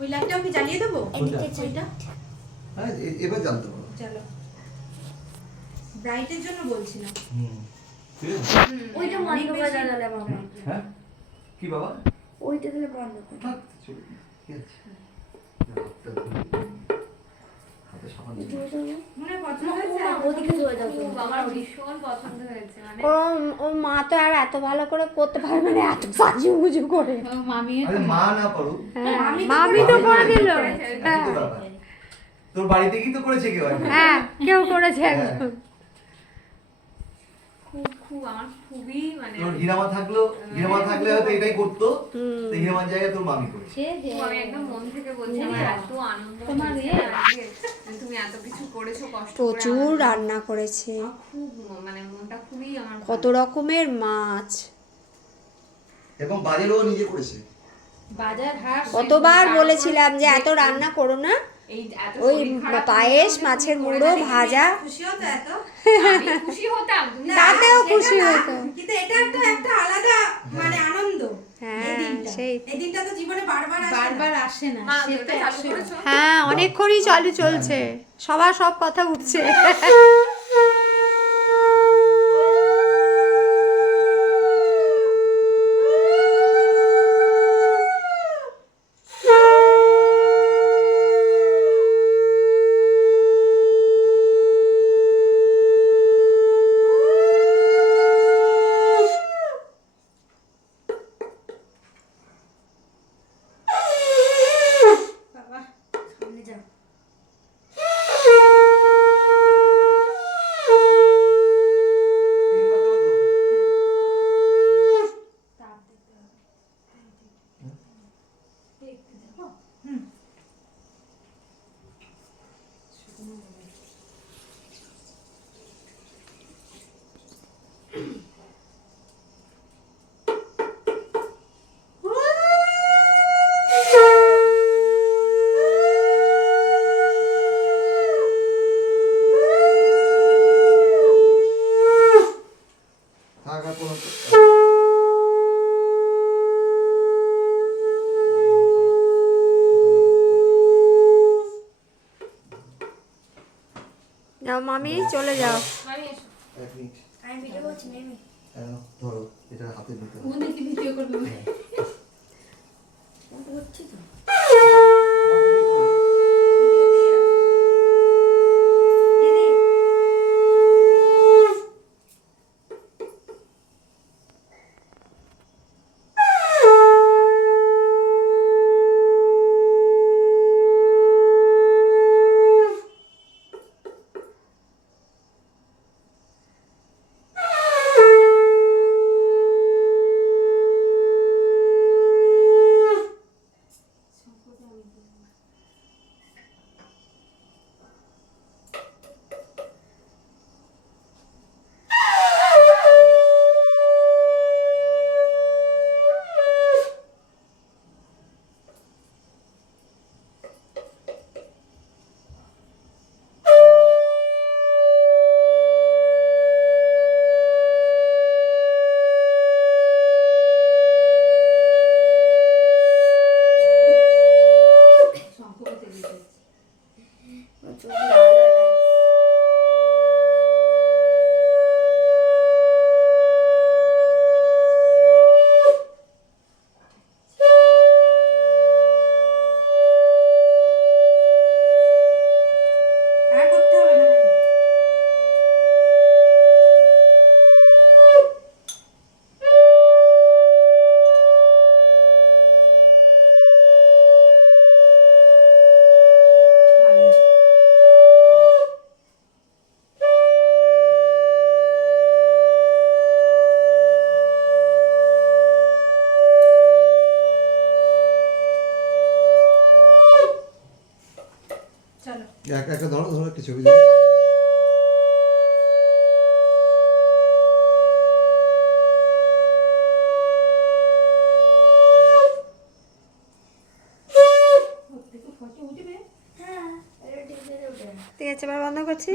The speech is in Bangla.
ওই লাইটটাও কি জ্বালিয়ে দেবো? এবার জ্বালতে পারো। চলো, ব্রাইটের জন্য বলছিলাম। ওইটা বন্ধ করে দাঁড়ালে বাবা। হ্যাঁ কি বাবা? ওইটা দিলে বন্ধ করে। ওর মা তো আর এত ভালো করে করতে পারবে না, এত সাজুগুজু করে। মা না পারুক, মামি তো করে দিল। তোর বাড়িতে কি তো করেছে কেউ? হ্যাঁ, কেউ করেছে একদম। আমার খুবই মানে তোর হিরামা থাকলে হয়তো এটাই করতো, তো হিরামার জায়গায় তোর মামি করেছে। আমি একদম মন থেকে বলছি আমার এত আনন্দ তুমি এত কিছু করেছো, কষ্ট করে প্রচুর রান্না করেছে, খুব মানে মনটা খুবই আমার কত রকমের মাছ, এবং বাজারও নিজে করেছে। বাজার হাট কতবার বলেছিলাম যে এত রান্না করো না, ওই পায়েস, মাছের মুড়ো, ভাজা, খুশি হতো এত? আমি খুশি হতাম তাতেও খুশি হতো। কিন্তু এটা একটা আলাদা মানে আনন্দ। এই দিনটা তো জীবনে বারবার আসে না। হ্যাঁ, অনেকক্ষণই চলছে, সবার সব কথা উঠছে। যাও মামি, চলে যাও। ধরো এটা হাতে দিতে হবে। ওখানে কি ভিডিও করবে? একটা ধরো একটা ছবি দাও। ঠিক আছে, এবার বন্ধ করছি।